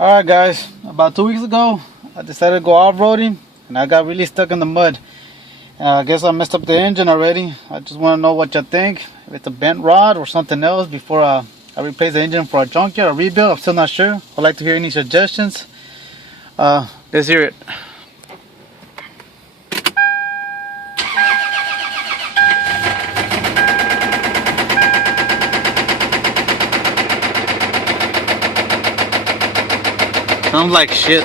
Alright guys, about 2 weeks ago I decided to go off-roading and I got really stuck in the mud. I guess I messed up the engine already. I just want to know what you think, if it's a bent rod or something else before I replace the engine for a junkyard or rebuild. I'm still not sure. I'd like to hear any suggestions. Let's hear it. Sounds like shit.